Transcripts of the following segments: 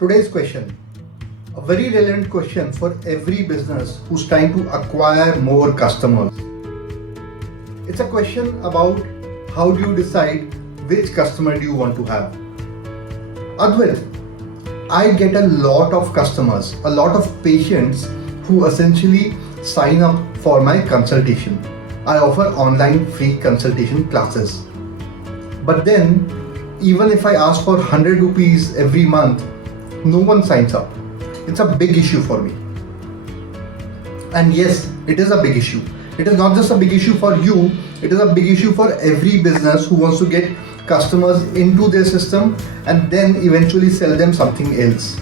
Today's question, a very relevant question for every business who's trying to acquire more customers. It's a question about how do you decide which customer do you want to have. Advait, I get a lot of customers, a lot of patients who essentially sign up for my consultation. I offer online free consultation classes. But then, even if I ask for 100 rupees every month, no one signs up. It's a big issue for me. And yes, it is a big issue. It is not just a big issue for you, it is a big issue for every business who wants to get customers into their system and then eventually sell them something else.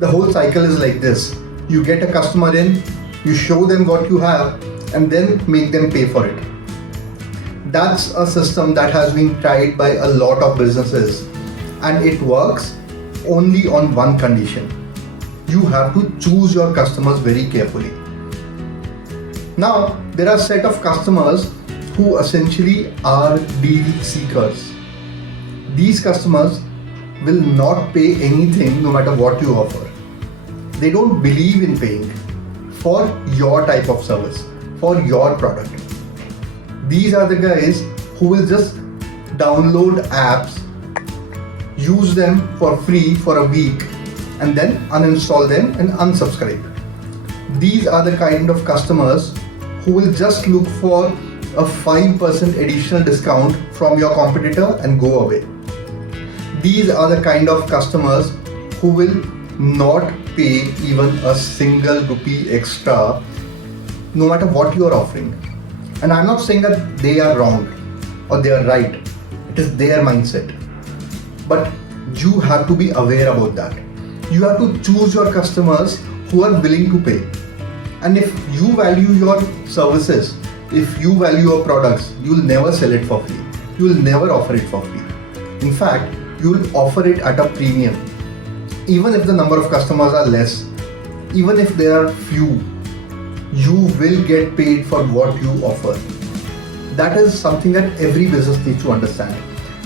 The whole cycle is like this. You get a customer in, you show them what you have, and then make them pay for it. That's a system that has been tried by a lot of businesses, and it works only on one condition. You have to choose your customers very carefully. Now, there are a set of customers who essentially are deal seekers. These customers will not pay anything no matter what you offer. They don't believe in paying for your type of service, for your product. These are the guys who will just download apps, use them for free for a week, and then uninstall them and unsubscribe. These are the kind of customers who will just look for a 5% additional discount from your competitor and go away. These are the kind of customers who will not pay even a single rupee extra no matter what you are offering. And I'm not saying that they are wrong or they are right. It is their mindset. But you have to be aware about that. You have to choose your customers who are willing to pay. And if you value your services, if you value your products, you will never sell it for free. You will never offer it for free. In fact, you will offer it at a premium. Even if the number of customers are less, even if there are few, you will get paid for what you offer. That is something that every business needs to understand.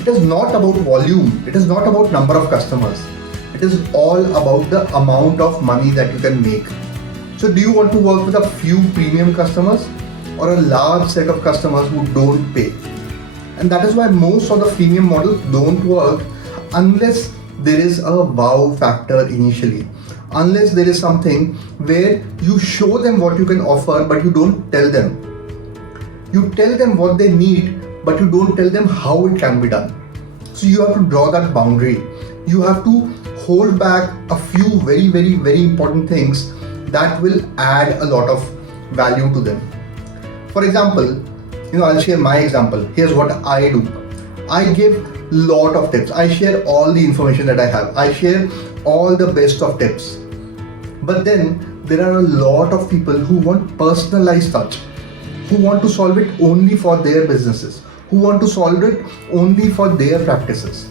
It is not about volume. It is not about number of customers. It is all about the amount of money that you can make. So do you want to work with a few premium customers or a large set of customers who don't pay? And that is why most of the freemium models don't work unless there is a wow factor initially. Unless there is something where you show them what you can offer but you don't tell them. You tell them what they need but you don't tell them how it can be done. So you have to draw that boundary. You have to hold back a few very important things that will add a lot of value to them. For example, I'll share my example. Here's what I do. I give lot of tips. I share all the information that I have. I share all the best of tips. But then there are a lot of people who want personalized touch, who want to solve it only for their businesses, who want to solve it only for their practices.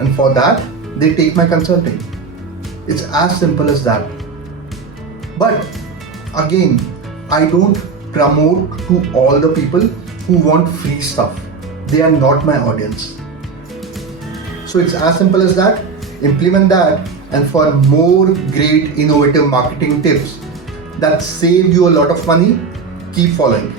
And for that, they take my consulting. It's as simple as that. But again, I don't promote to all the people who want free stuff. They are not my audience. So it's as simple as that. Implement that, and for more great innovative marketing tips that save you a lot of money, keep following.